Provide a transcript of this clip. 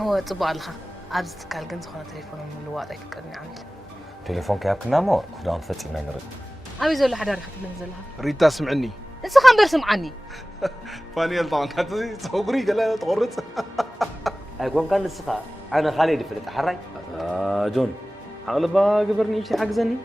هو صبوا على الخا أبز تكال جنز خنا تليفون من الوقت يفكرني عميل تليفون كيابكنا مو خدان فتي من نرد أبي زول حدا رح تنزلها ريتا سمعني لسه خان برسمعني فانيل طبعا كانت صغري قال تغرط أيكون كان السخاء أنا خالد فلت حراي جون حاول بقى قبرني شي حق زني